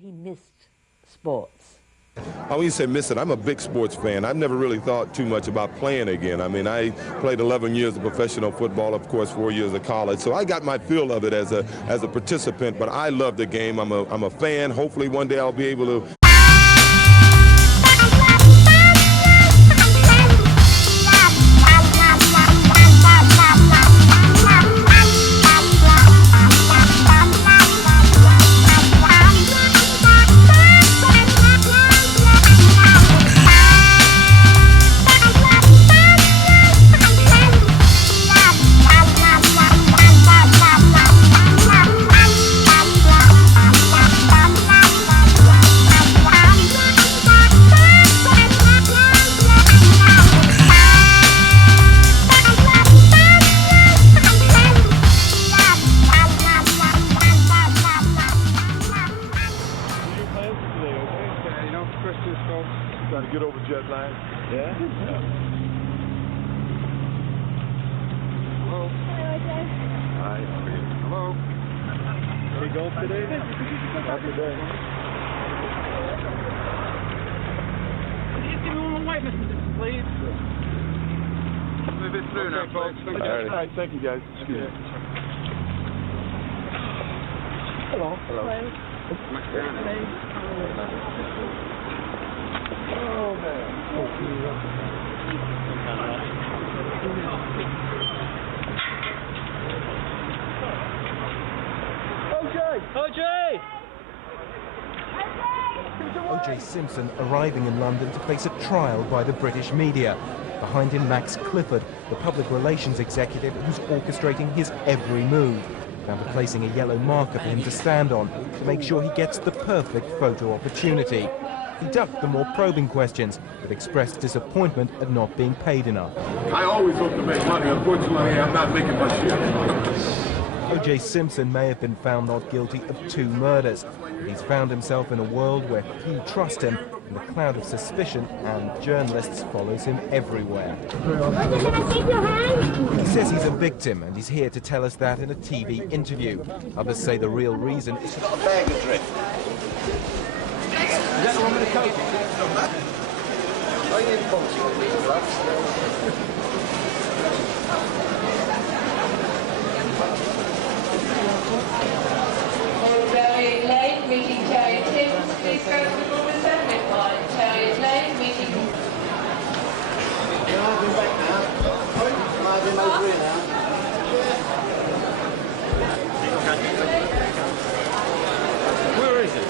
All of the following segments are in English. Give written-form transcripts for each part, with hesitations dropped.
He missed sports. When you say miss it, I'm a big sports fan. I've never really thought too much about playing again. I mean, I played 11 years of professional football, of course, 4 years of college, so I got my feel of it as a participant. But I love the game. I'm a fan. Hopefully, one day I'll be able to. Trying to get over jet line. Yeah? Hello. Hi. Hello. Any golf today? Not today. Could you just give me one more wait, please? Move it through now, folks. All right, thank you, guys. Excuse me. Hello. Hello. Oh, man. O.J. Simpson arriving in London to face a trial by the British media. Behind him, Max Clifford, the public relations executive who's orchestrating his every move. Now they're placing a yellow marker for him to stand on to make sure he gets the perfect photo opportunity. He ducked the more probing questions, but expressed disappointment at not being paid enough. I always hope to make money. Unfortunately, I'm not making much shit. O.J. Simpson may have been found not guilty of 2 murders, but he's found himself in a world where few trust him, and the cloud of suspicion and journalists follows him everywhere. He says he's a victim, and he's here to tell us that in a TV interview. Others say the real reason is... Got a bag of drink. Is that the one with the coat? I need boxing on these gloves. Chariot Lane, meeting Chariot Hills. Please go to the assembly line. Chariot Lane, meeting... Yeah, I've been back now. I've been over here now. Where is it?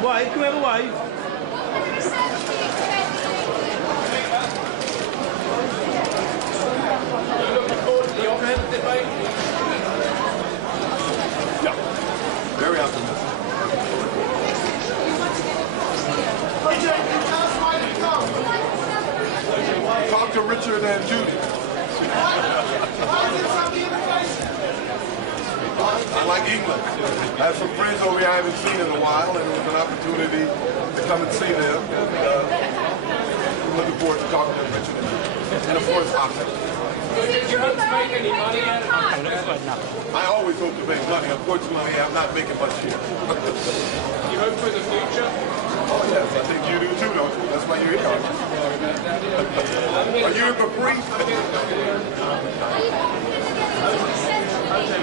Wait, can we have a wave? Yeah, very optimistic. Talk to Richard and Judy. I like England. I have some friends over here I haven't seen in a while, and it was an opportunity to come and see them. And, I'm looking forward to talking to Richard and Judy. And of course, Oxford. Did you hope to make any money out of it? I always hope to make money. Unfortunately, I'm not making much here. You hope for the future? Oh, yes. I think you do too, don't you? That's why you're here, aren't you? Are you in for free?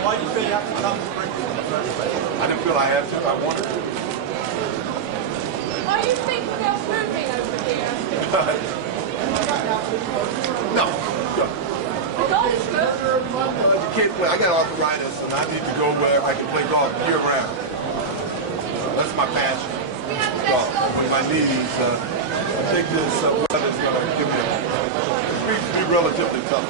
Why do you feel you have to come to Britain in the first place? I didn't feel I had to. I wanted to. Are you thinking of moving over here? No. You can't play. I got arthritis, and I need to go where I can play golf year-round. That's my passion. Golf. With my knees, I think this weather's going to give me be relatively tough.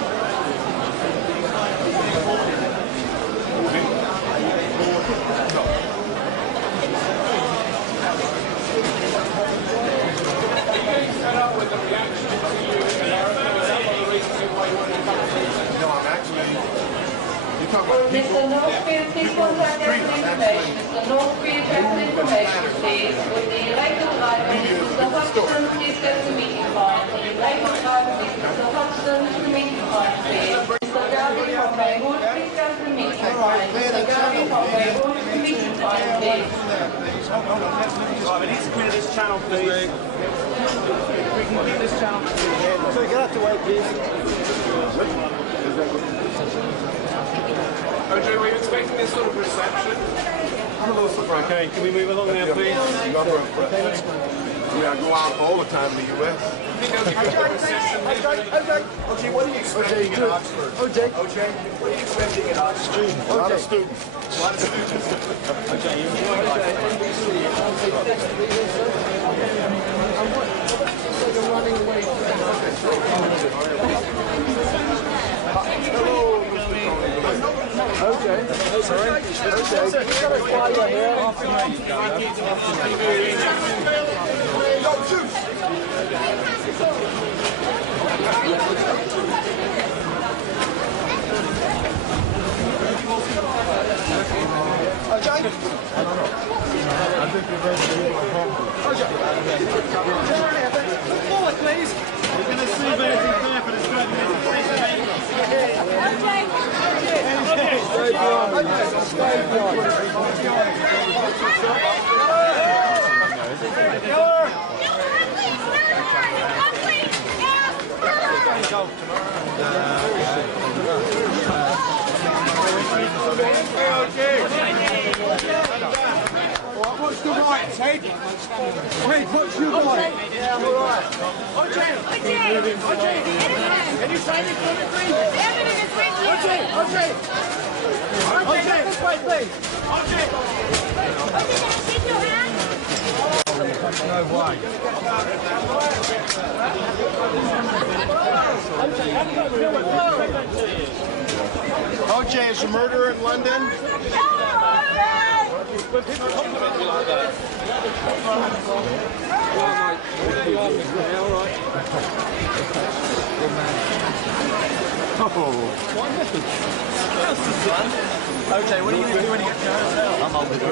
No, I'm actually. You talk about people. Mr. Northfield, please contact us for information. Mr. Northfield, just information, please. With the latest driver, Mr. Hudson, please go to the meeting point. The latest driver, Mr. Hudson, to the meeting point, please. Mr. Garvey from Baywood, please go to the meeting point. Mr. Garvey from Baywood, to the meeting point, please. Right, we need to clear this channel, please. We can keep this channel. So you're going to have to wait, please. OJ, were you expecting this sort of reception? I'm a little surprised. Okay, can we move along now, please? I go out all the time in the U.S. OJ, what are you expecting in Oxford? OJ, what are you expecting in Oxford? A lot of students. A lot of students. Okay. Sorry. Okay. You got to fly your hair. Okay. I don't know. I think we're ready to move on. Look forward, please. We're going to see if anything's there for this driving What's the right take? Wait, what's your right? Yeah, all right. Can you sign it for me, please? Okay, this way, please. No way. OJ is a murderer in London. When people compliment you like that. OJ, what are you going to do when you get to your hotel? I'm on the go. You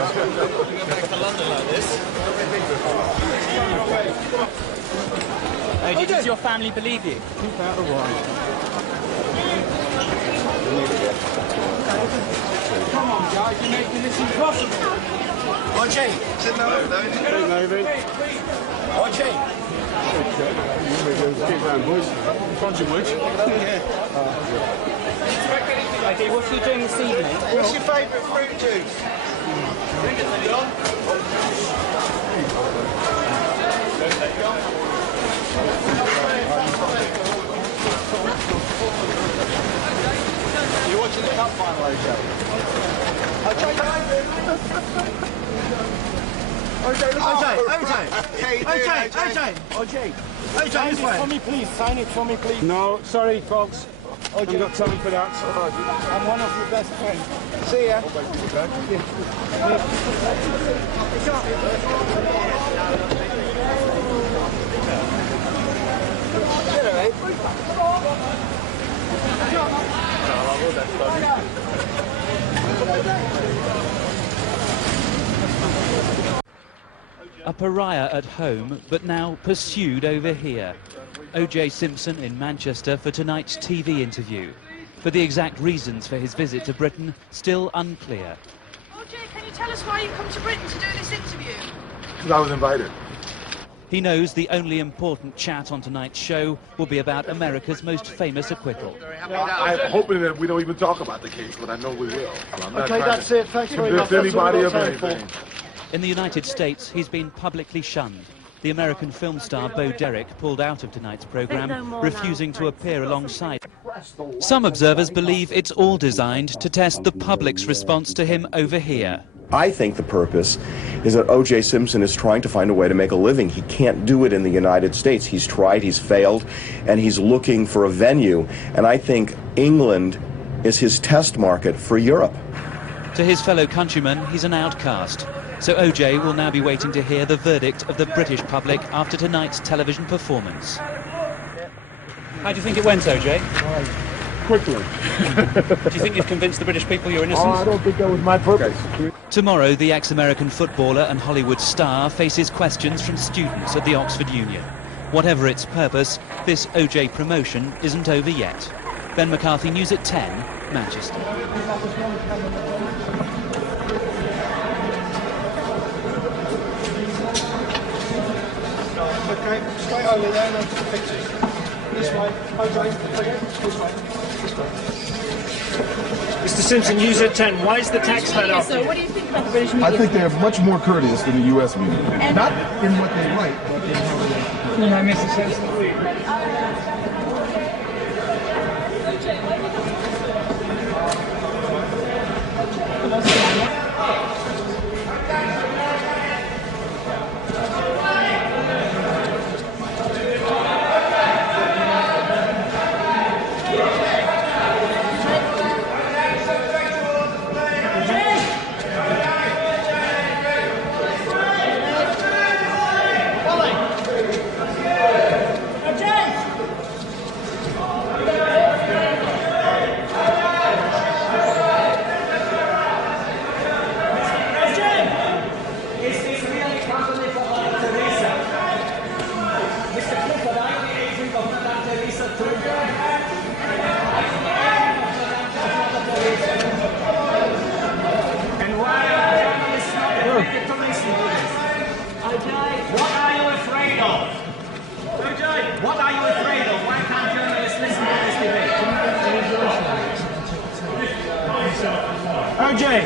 go back to London like this. Oh, does your family believe you? Keep out of the way. Come on, guys, you're making this impossible. OJ, sit down. Hey, maybe. OJ. Bunch of wood. Okay, what are you doing this evening? What's your favourite fruit juice? You're watching the cup final, OJ. OJ, this way. For me, please. Sign it for me, please. No, sorry, folks. I've got time for that. I'm one of your best friends. See ya. A pariah at home, but now pursued over here. O.J. Simpson in Manchester for tonight's TV interview. But the exact reasons for his visit to Britain still unclear. O.J., can you tell us why you come to Britain to do this interview? Because I was invited. He knows the only important chat on tonight's show will be about America's most famous acquittal. I'm hoping that we don't even talk about the case, but I know we will. Okay, that's it. Thanks very much. Convince anybody of anything. In the United States, he's been publicly shunned. the American film star Bo Derek pulled out of tonight's programme, refusing to appear alongside. Some observers believe it's all designed to test the public's response to him over here. I think the purpose is that O.J. Simpson is trying to find a way to make a living. He can't do it in the United States. He's tried, he's failed, and he's looking for a venue. And I think England is his test market for Europe. To his fellow countrymen, he's an outcast. So O.J. will now be waiting to hear the verdict of the British public after tonight's television performance. How do you think it went, O.J.? Quickly. Do you think you've convinced the British people you're innocent? Oh, I don't think that was my purpose. Tomorrow, the ex-American footballer and Hollywood star faces questions from students at the Oxford Union. Whatever its purpose, this O.J. promotion isn't over yet. Ben McCarthy, News at 10, Manchester. Okay, straight over there and onto the pictures. This way. Okay, again. This way. This way. Mr. Simpson, News at 10. Why is the taxman up? So what do you think about the British media? I think they're much more courteous than the U.S. media. Not in what they write, but in how they... No, Mr. Simpson. OJ!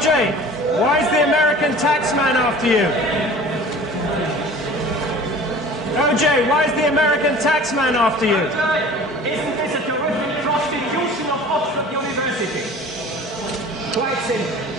OJ, why is the American taxman after you? OJ, why is the American taxman after you? Isn't this a terrific prostitution of Oxford University? Quite simple.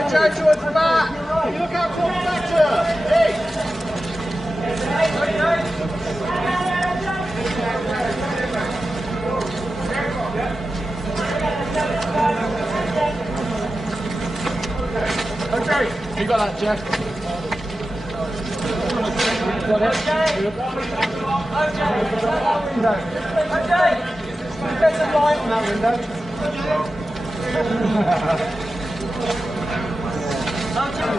Okay, towards the back. You look out towards the back, sir. Hey. Okay, you got that, Jeff. Got it. Okay. There's a light on that window.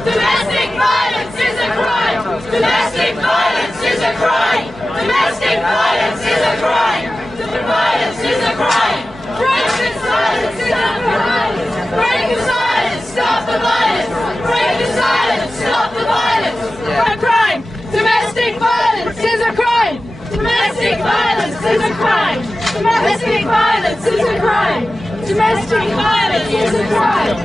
Domestic violence is a crime! Domestic violence is a crime! Domestic violence is a crime! Domestic violence is a crime! Break the silence! Stop the violence! Break the silence! Stop the violence! Break the silence! Stop the violence! A crime! Domestic violence is a crime! Domestic violence is a crime! Domestic violence is a crime! Domestic violence is a crime!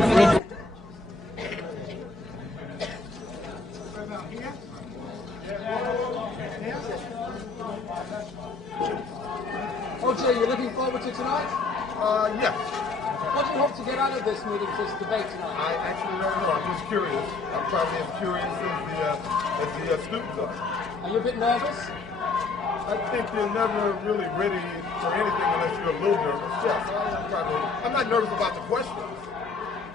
OJ, you're looking forward to tonight? Yes. What do you hope to get out of this meeting, this debate tonight? I actually don't know. I'm just curious. I'm probably as curious as the students are. Are you a bit nervous? I think you're never really ready for anything unless you're a little nervous. Yes, I'm not nervous about the questions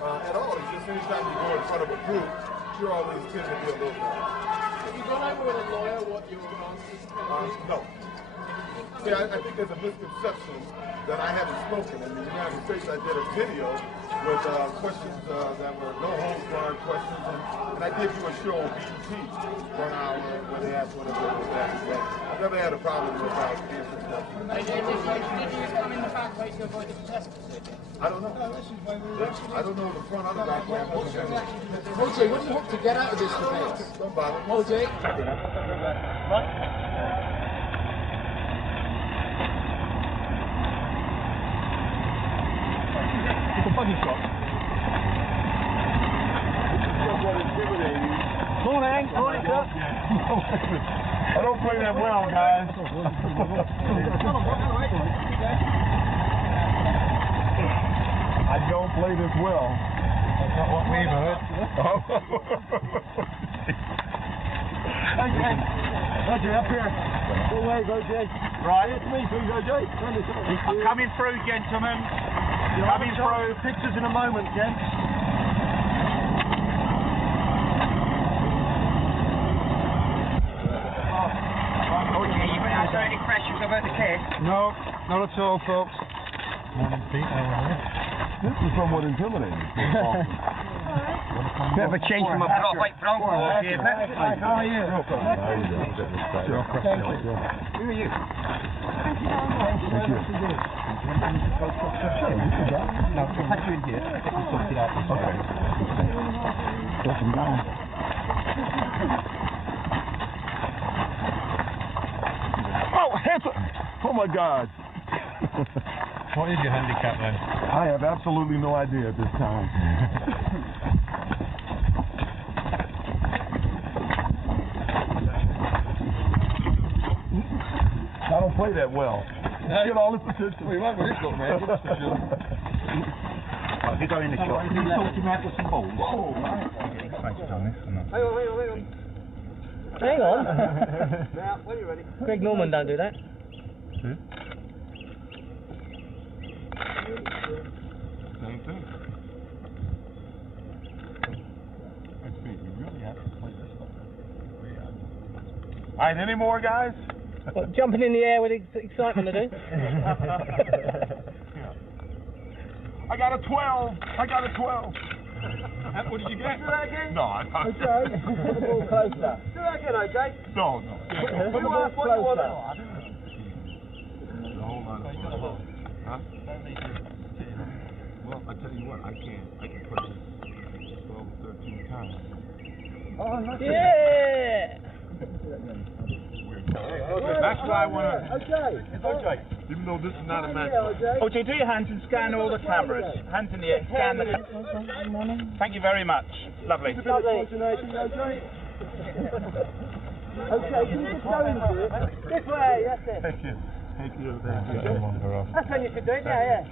at all. It's just anytime you go in front of a group, you always tend to be a little nervous. Have you gone over with a lawyer what you were asking? No. See, I think there's a misconception that I haven't spoken. In the United States, I did a video with questions that were no-holds-barred questions, and I did do a show on BET for an hour where they asked whatever it was asked. But I've never had a problem with answering questions. Did you come in the back way to avoid the protest? I don't know. I don't know the front or the back way. OJ, what do you hope to get out of this debate? Don't bother. OJ? It's a funny shot. Morning, sir. I don't play that well, guys. I don't play this well. That's not what we've heard. Okay, up here. Good way, OJ. Right, it's me, please, OJ. I'm coming through, gentlemen. Coming through. Pictures in a moment, gents. Any questions about the case? No, not at all, folks. Morning, Pete. This is somewhat intimidating. Bit of a change from a white brown colour here, How are you? Who are you? Thank you. No, we'll pack you in here. Get you sorted out. Okay. Get some down. Oh, handsome! Oh my God. What is your handicap then? I have absolutely no idea at this time. I don't play that well. Get all this attention. Well, you won't with this look, man. If you go in the shop, can you sort him out with some balls? Oh, thanks, Thomas. Hang on. Hang on. Now, when you're ready. Greg Norman don't do that. Same thing. You really have to play this stuff. All right, any more, guys? What, jumping in the air with excitement to do? I got a 12. What did you get? Do that again? No, I Okay. Put the ball closer. Do that again, OJ. No. Put the ball closer. Hold on. Huh? Well, I tell you what, I can push it 12 or 13 times. Yeah! That's why I want to... Okay. Okay. Even though this is not a match. OJ, do your hands and scan all the cameras. Hands in the air, scan the cameras. Thank you very much. Lovely. Lovely. Okay, can you just go into it? This way, that's it. Thank you. Thank you. That's when you should do it, yeah.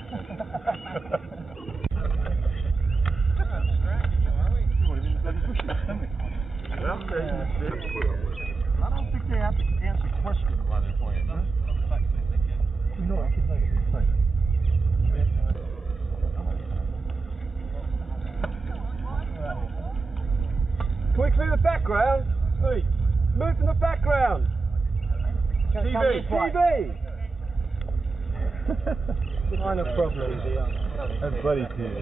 I don't think they have to answer questions while they're playing, huh? No, I can play it. Can we clear the background? Hey, move from the background. TV! Kind of problems here. That's buddy TV.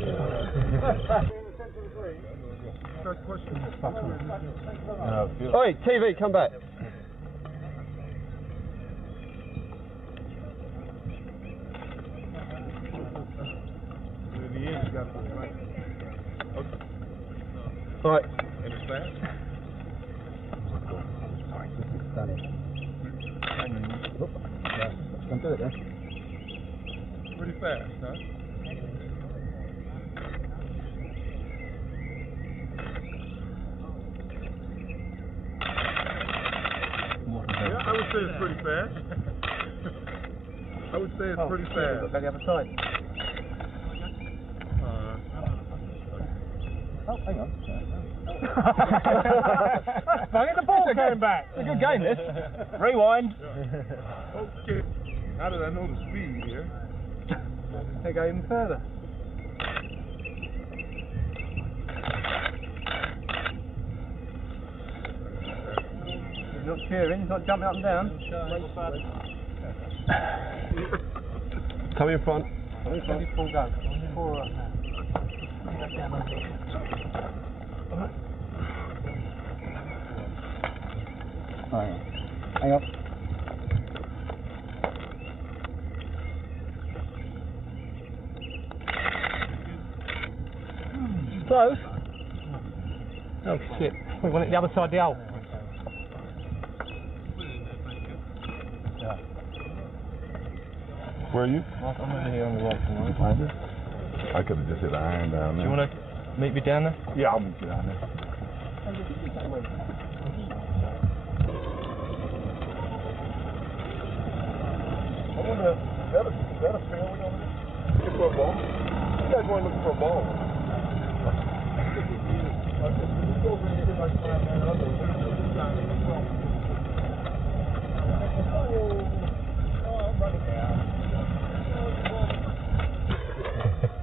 Oi, TV, come back. Right. Come through it then. Pretty fast, huh? Yeah, I would say it's pretty fast. I would say it's pretty fast. Got the other side. Oh, hang on. That's funny, the ball came back. It's a good game, this. Rewind. Okay. How did I know the speed here? They go even further. He's not cheering, he's not jumping up and down. Come in front. Full go. Full up. Hang on. Close. Oh shit. We want it the other side of the hole. Where are you? I'm over here on the right. I could have just hit an iron down there. Do you want to meet me down there? Yeah, I'll meet you down there. I wonder, is that a fail we on this? Looking for a ball? You guys weren't looking for a ball.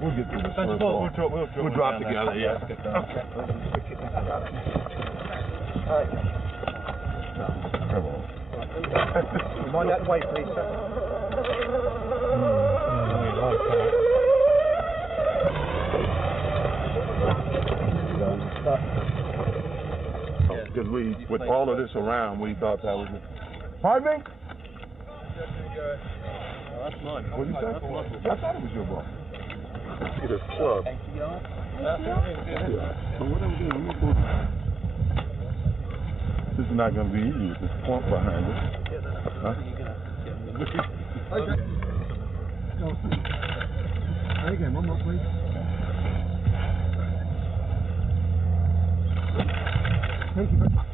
We'll get through this. We'll drop together, yeah. Okay. All right. Come on. Mind that way, please, sir. Because with all of this around, we thought that was it. Pardon me? That's mine. What did you say? I thought it was your ball. It is club. This is not going to be easy with this point behind it. Huh? Again, one more, please. Thank you very much.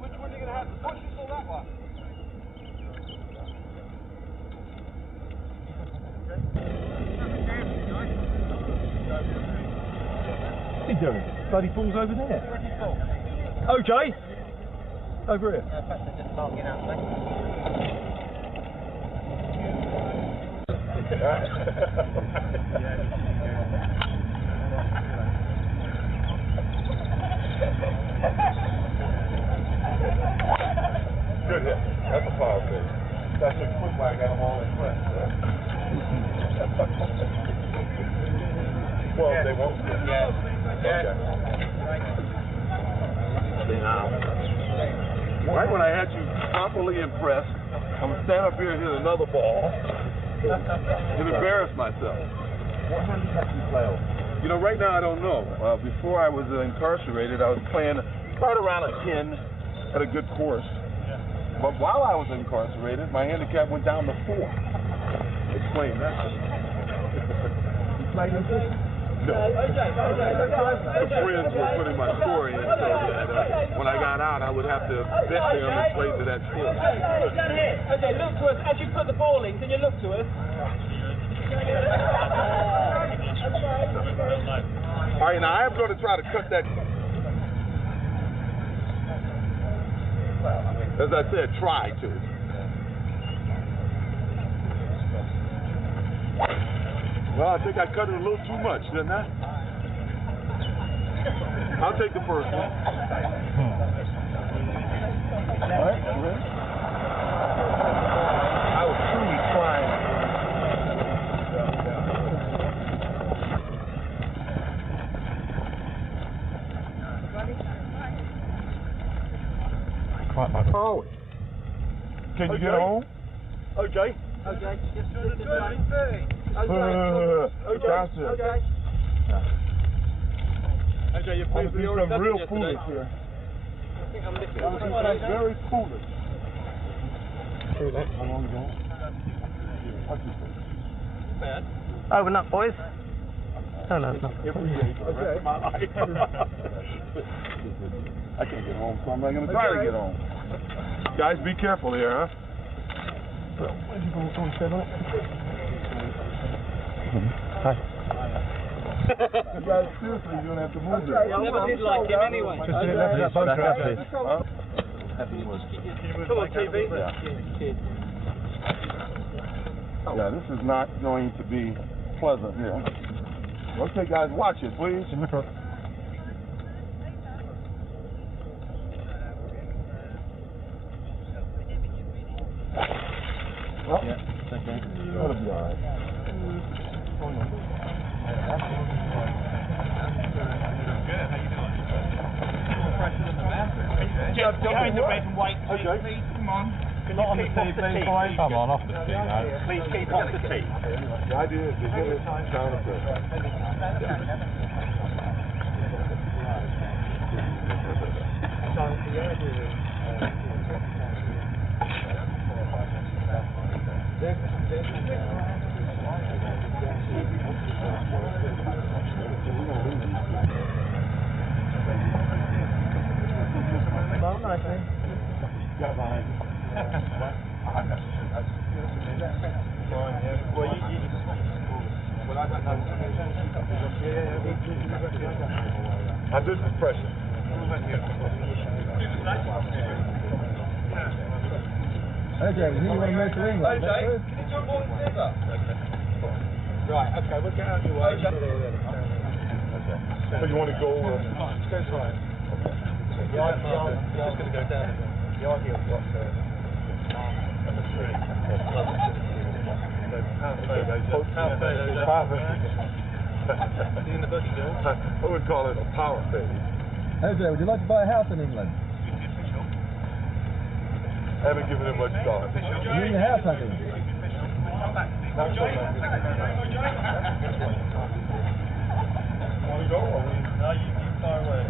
Which one are you going to have? The bushes or that one? What are you doing? Bloody ball's over there. OJ! Over here. Good hit. That's a foul fish. That's a quick one. I got them all in front. Well, they won't. Okay. Now, right when I had you properly impressed, I'm going to stand up here and hit another ball and embarrass myself. What handicap do you play on? You know, right now I don't know. Before I was incarcerated, I was playing right around a 10 at a good course. But while I was incarcerated, my handicap went down to 4. Explain that. You played in this? No. The friends were putting my score in so that when I got out, I would have to bet them and play to that score. Hey, down here. Okay, look to us. As you put the ball in, can you look to us? All right, now I'm going to try to cut that. As I said, try to. Well, I think I cut it a little too much, didn't I? I'll take the first one. All right, you ready? I was truly trying. Oh. Can you get home? Okay. Okay. Gotcha. Okay, you're I'm going to do something real foolish here. I think I'm lifting. I'm going to do something very foolish. How long you going? Bad. Open up, boys. No, no, no. Every day for the rest of my life. I can't get home, so I'm not going to try to get home. Guys, be careful here, huh? Where'd you go and stand on it? Hi. You guys, seriously, you're going to have to move this. I never did like him anyway. Just do it left, left, both right, please. Come on, TV. Yeah, this is not going to be pleasant here. Okay, guys, watch it, please. In the front. Well, yeah, okay. That'll be all right. Just behind the red and white, please. Come on. Not on the TV, boys. Come on, off the tee, no. Please keep off the tee. The idea is to hit it down the field. I did the pressure. Okay, who you want to make to England? Okay, can you jump on together? Right, okay, we'll get out of your way. So you want to go? Go try it. Just going to go down. The ideal got number 3. In the buggy, girl. I would call it a power fade. Jose, would you like to buy a house in England? I haven't given it much thought. Are you in the house hunting? Not sure. Want to go? Or we... No, you far away.